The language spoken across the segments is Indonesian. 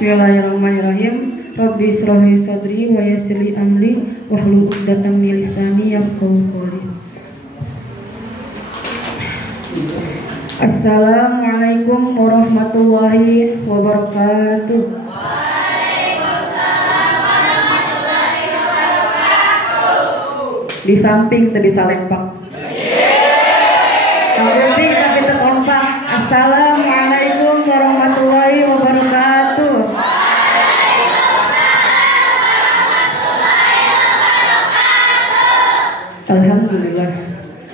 Bismillahirrahmanirrahim. Rabbi israh li sadri wa yassir li amri wahlul 'uqdatam min lisani yafqahu qawli. Assalamualaikum warahmatullahi wabarakatuh. Waalaikumsalam warahmatullahi wabarakatuh. Di samping tadi salempak. Tapi kita kompak. Assalamualaikum warahmatullahi wabarakatuh. Alhamdulillah.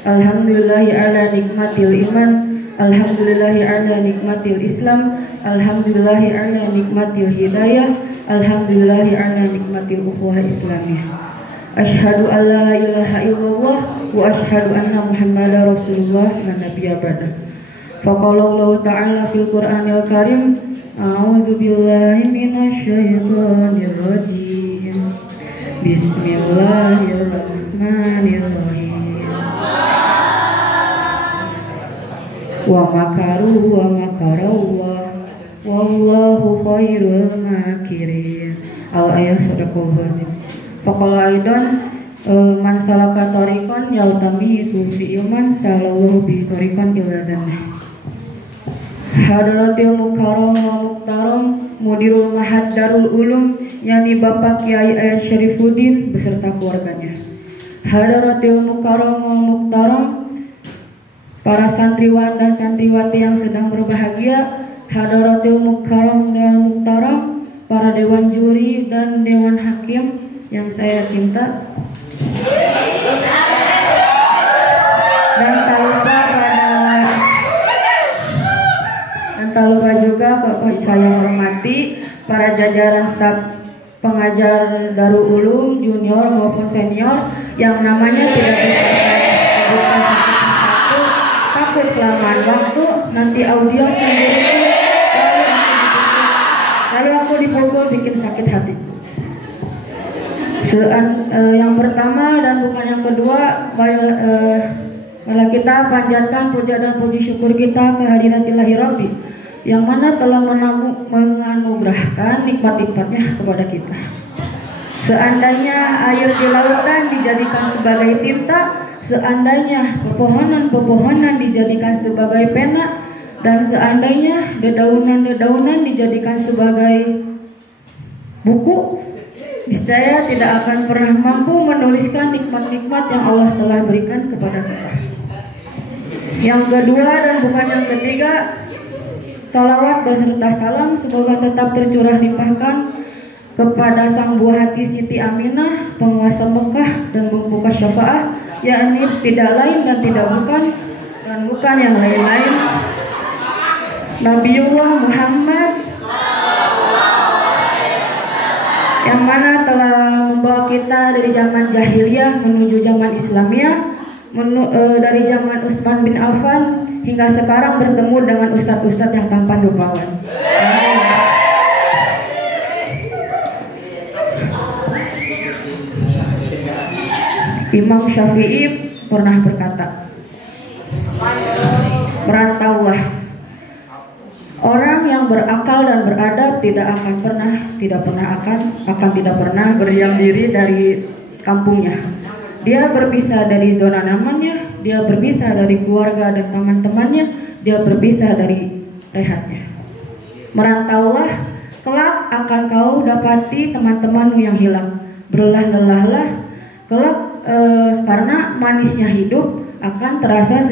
Alhamdulillahi ala nikmatil iman. Alhamdulillahi ala nikmatil Islam. Alhamdulillahi ala nikmatil hidayah. Alhamdulillahi ala nikmatil ukhuwah Islamiyah. Asyhadu an la ilaha illallah wa asyhadu anna Muhammadar Rasulullah la nabiyya ba'da. Faqala Allah ta'ala fil Qur'anil Karim, a'udzu billahi minasyaitonir rajim. Bismillahirrahmanirrahim. Wa makaru wa makarallah wallahu khairul makirin. Al-ayat sadaqallahu azim. Faqala aidan man salaka tariqan yaltami sufi ilman salallahu bi tariqan ila jannah. Hadratil mukarram wa muktaram mudirul mahad darul ulum yani Bapak Kiai Ayat Syarifuddin beserta keluarganya. Hadratil mukarram wa muktaram para santriwan dan santriwati yang sedang berbahagia. Hadratil mukarram dan muktaram para dewan juri dan dewan hakim yang saya cinta, dan tak lupa juga saya hormati para jajaran staf pengajar Darul Ulum junior maupun senior yang namanya tidak bisa saya sebutkan satu-satu, takut kelamaan waktu nanti audio sendiri lalu aku dipukul bikin sakit hati. Yang pertama dan bukan yang kedua, marilah kita panjatkan puja dan puji syukur kita kehadirat-Ilahi Rabbi yang mana telah menganugerahkan nikmat-nikmatnya kepada kita. Seandainya air di lautan dijadikan sebagai tinta, seandainya pepohonan-pepohonan dijadikan sebagai pena, dan seandainya dedaunan-dedaunan dijadikan sebagai buku, saya tidak akan pernah mampu menuliskan nikmat-nikmat yang Allah telah berikan kepada kita. Yang kedua dan bukan yang ketiga, salawat beserta salam semoga tetap tercurah limpahkan kepada sang buah hati Siti Aminah, penguasa Mekah dan membuka syafaat, yakni tidak lain dan tidak bukan yang lain-lain, Nabiullah Muhammad yang mana telah membawa kita dari zaman jahiliyah menuju zaman Islamiyah, dari zaman Utsman bin Affan hingga sekarang bertemu dengan ustadz-ustadz yang tampan rupawan. Imam Syafi'i pernah berkata, merantaulah. Orang yang berakal dan beradab tidak pernah berdiam diri dari kampungnya. Dia berpisah dari zona nyamannya, dia berpisah dari keluarga dan teman-temannya, dia berpisah dari rehatnya. Merantaulah, kelak akan kau dapati teman-temanmu yang hilang. Berlelah-lelahlah, kelak karena manisnya hidup akan terasa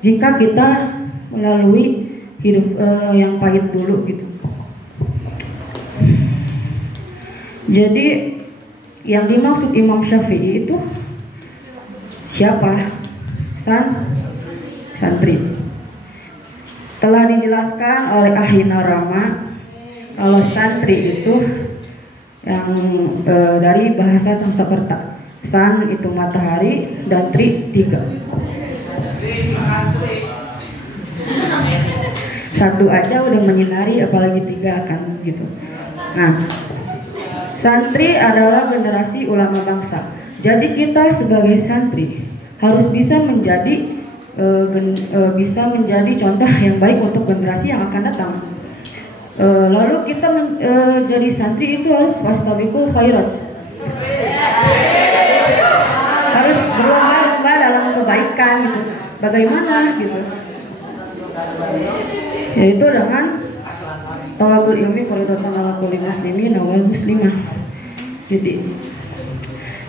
jika kita melalui hidup yang pahit dulu gitu. Jadi yang dimaksud Imam Syafi'i itu siapa? Santri. Telah dijelaskan oleh Ahina Rama kalau santri itu yang dari bahasa Sanskerta. San itu matahari dan tri 3. Satu aja udah menyinari, apalagi 3 akan gitu. Nah, santri adalah generasi ulama bangsa. Jadi kita sebagai santri harus bisa menjadi contoh yang baik untuk generasi yang akan datang. Lalu kita jadi santri itu harus fastabiqul khairat, harus berlomba-lomba dalam kebaikan gitu. Bagaimana gitu? Yaitu dengan tawabul ilmi fardhatun ala kulli muslimin wal muslimah. Jadi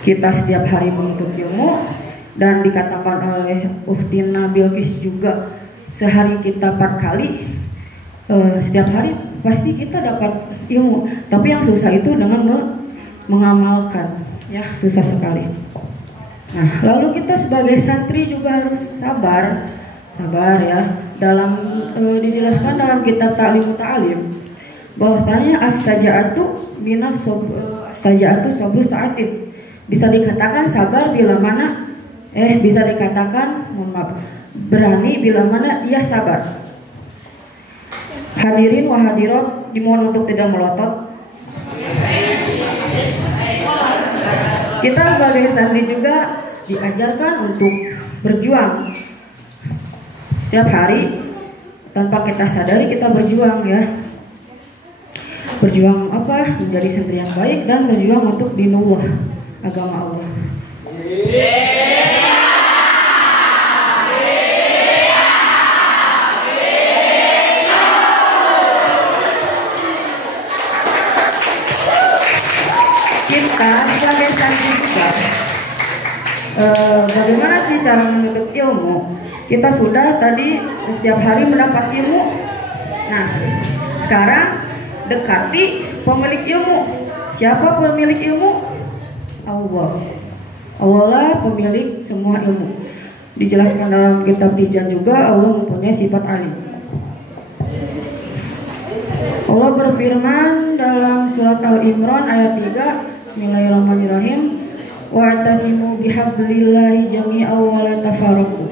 kita setiap hari menuntut ilmu, dan dikatakan oleh Uhtina Bilqis juga sehari kita 4 kali. Setiap hari pasti kita dapat ilmu, tapi yang susah itu dengan mengamalkan, ya susah sekali. Nah, lalu kita sebagai santri juga harus sabar ya. Dalam dijelaskan dalam kitab Ta'lim Ta'alim bahwasanya as-saja'atu sabru sa'atin. Bisa dikatakan sabar bila mana bisa dikatakan berani bila mana dia sabar. Hadirin wa hadirat, dimohon untuk tidak melotot. Kita sebagai santri juga diajarkan untuk berjuang setiap hari, tanpa kita sadari kita berjuang ya. Berjuang apa? Menjadi santri yang baik dan berjuang untuk dinullah, agama Allah. Kita sebagai santri juga bagaimana sih cara menuntut ilmu? Kita sudah tadi setiap hari mendapat ilmu. Nah, sekarang dekati pemilik ilmu. Siapa pemilik ilmu? Allah. Allah lah pemilik semua ilmu. Dijelaskan dalam kitab Tijan juga, Allah mempunyai sifat alim. Allah berfirman dalam surat Al-Imran ayat 3, Bismillahirrahmanirrahim, wa'tasimu bihablillahi jami'an wa la tafarraqu.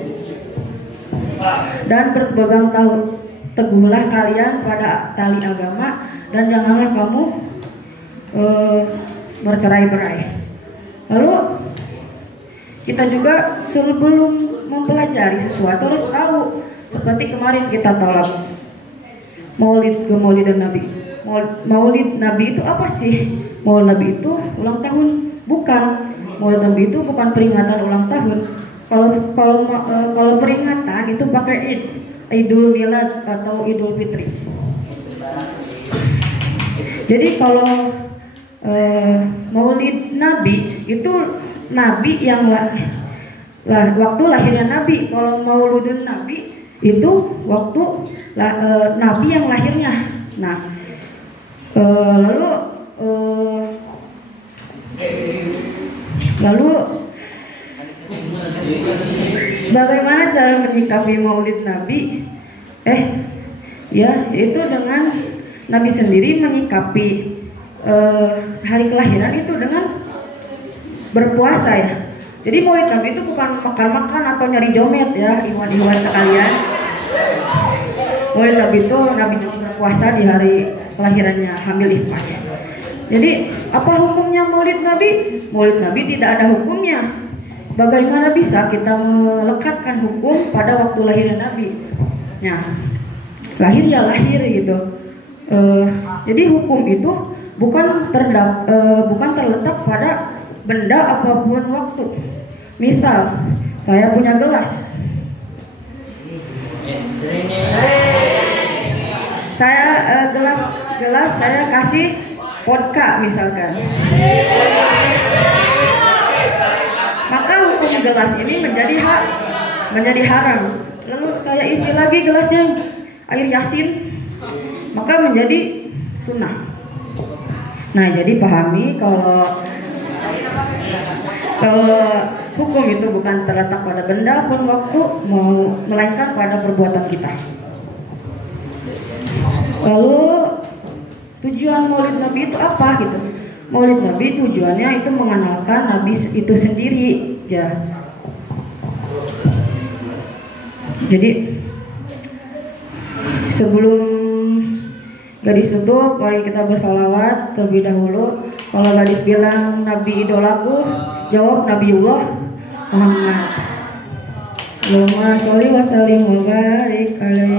Dan berpegang teguhlah kalian pada tali agama dan janganlah kamu bercerai-berai. Lalu kita juga sebelum mempelajari sesuatu harus tahu. Seperti kemarin kita tolak Maulid Nabi. Maulid Nabi itu apa sih? Maulid Nabi itu ulang tahun? Bukan. Maulid Nabi itu bukan peringatan ulang tahun. Kalau peringatan itu pakai Idul Milad atau Idul Fitri. Jadi kalau Maulid Nabi itu Nabi yang waktu lahirnya Nabi. Kalau Mauludun Nabi itu waktu Nabi yang lahirnya. Nah, lalu bagaimana cara menyikapi Maulid Nabi? Ya, itu dengan Nabi sendiri menyikapi hari kelahiran itu dengan berpuasa ya. Jadi Maulid Nabi itu bukan makan-makan atau nyari jomet ya, iwan-iwan sekalian. Maulid Nabi itu Nabi berpuasa di hari kelahirannya Hamil Ikhwan. Jadi apa hukumnya Maulid Nabi? Maulid Nabi tidak ada hukumnya. Bagaimana bisa kita melekatkan hukum pada waktu lahirnya Nabi? Nah, lahir ya lahir gitu. Jadi hukum itu bukan terletak pada benda apapun waktu. Misal saya punya gelas, gelas saya kasih vodka misalkan, maka hukum gelas ini menjadi haram. Lalu saya isi lagi gelasnya air yasin, maka menjadi sunnah. Nah, jadi pahami kalau hukum itu bukan terletak pada benda pun waktu, melainkan pada perbuatan kita. Lalu tujuan Maulid Nabi itu apa gitu? Maulid Nabi tujuannya itu mengenalkan Nabi itu sendiri ya. Jadi sebelum gadis tutup, mari kita bersalawat terlebih dahulu. Kalau gadis bilang Nabi idolaku, jawab Nabiullah Muhammad. Allahumma sholli wa sallim wa barik alaihi.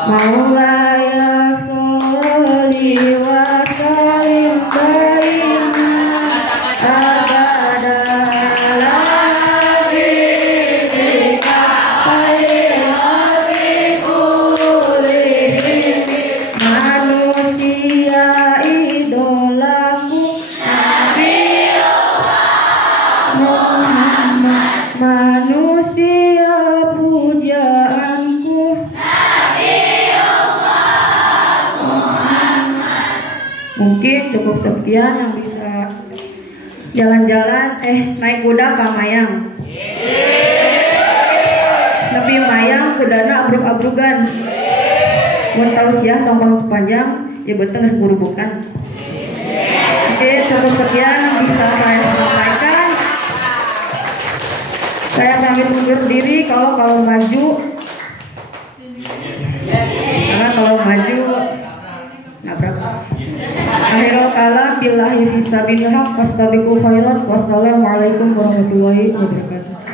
Maulaya sholli wa sallim daima abada ala habibika khairil khalqi kullihim. Manusia idolaku Nabi Muhammad, manusia pujaanku mungkin cukup sekian yang bisa jalan-jalan naik kuda ke Mayang. Tapi Mayang kudana abrug-abrugan. Mun tausiah tong panjang ya beteng sepuru bukan. Oke, cukup sekian yang bisa saya sampaikan. Saya pamit mundur diri kalau maju. Karena kalau maju nabrak. Akhirul kalam billahi fisabilillah wastabiqul khairat. Wassalamualaikum warahmatullahi wabarakatuh.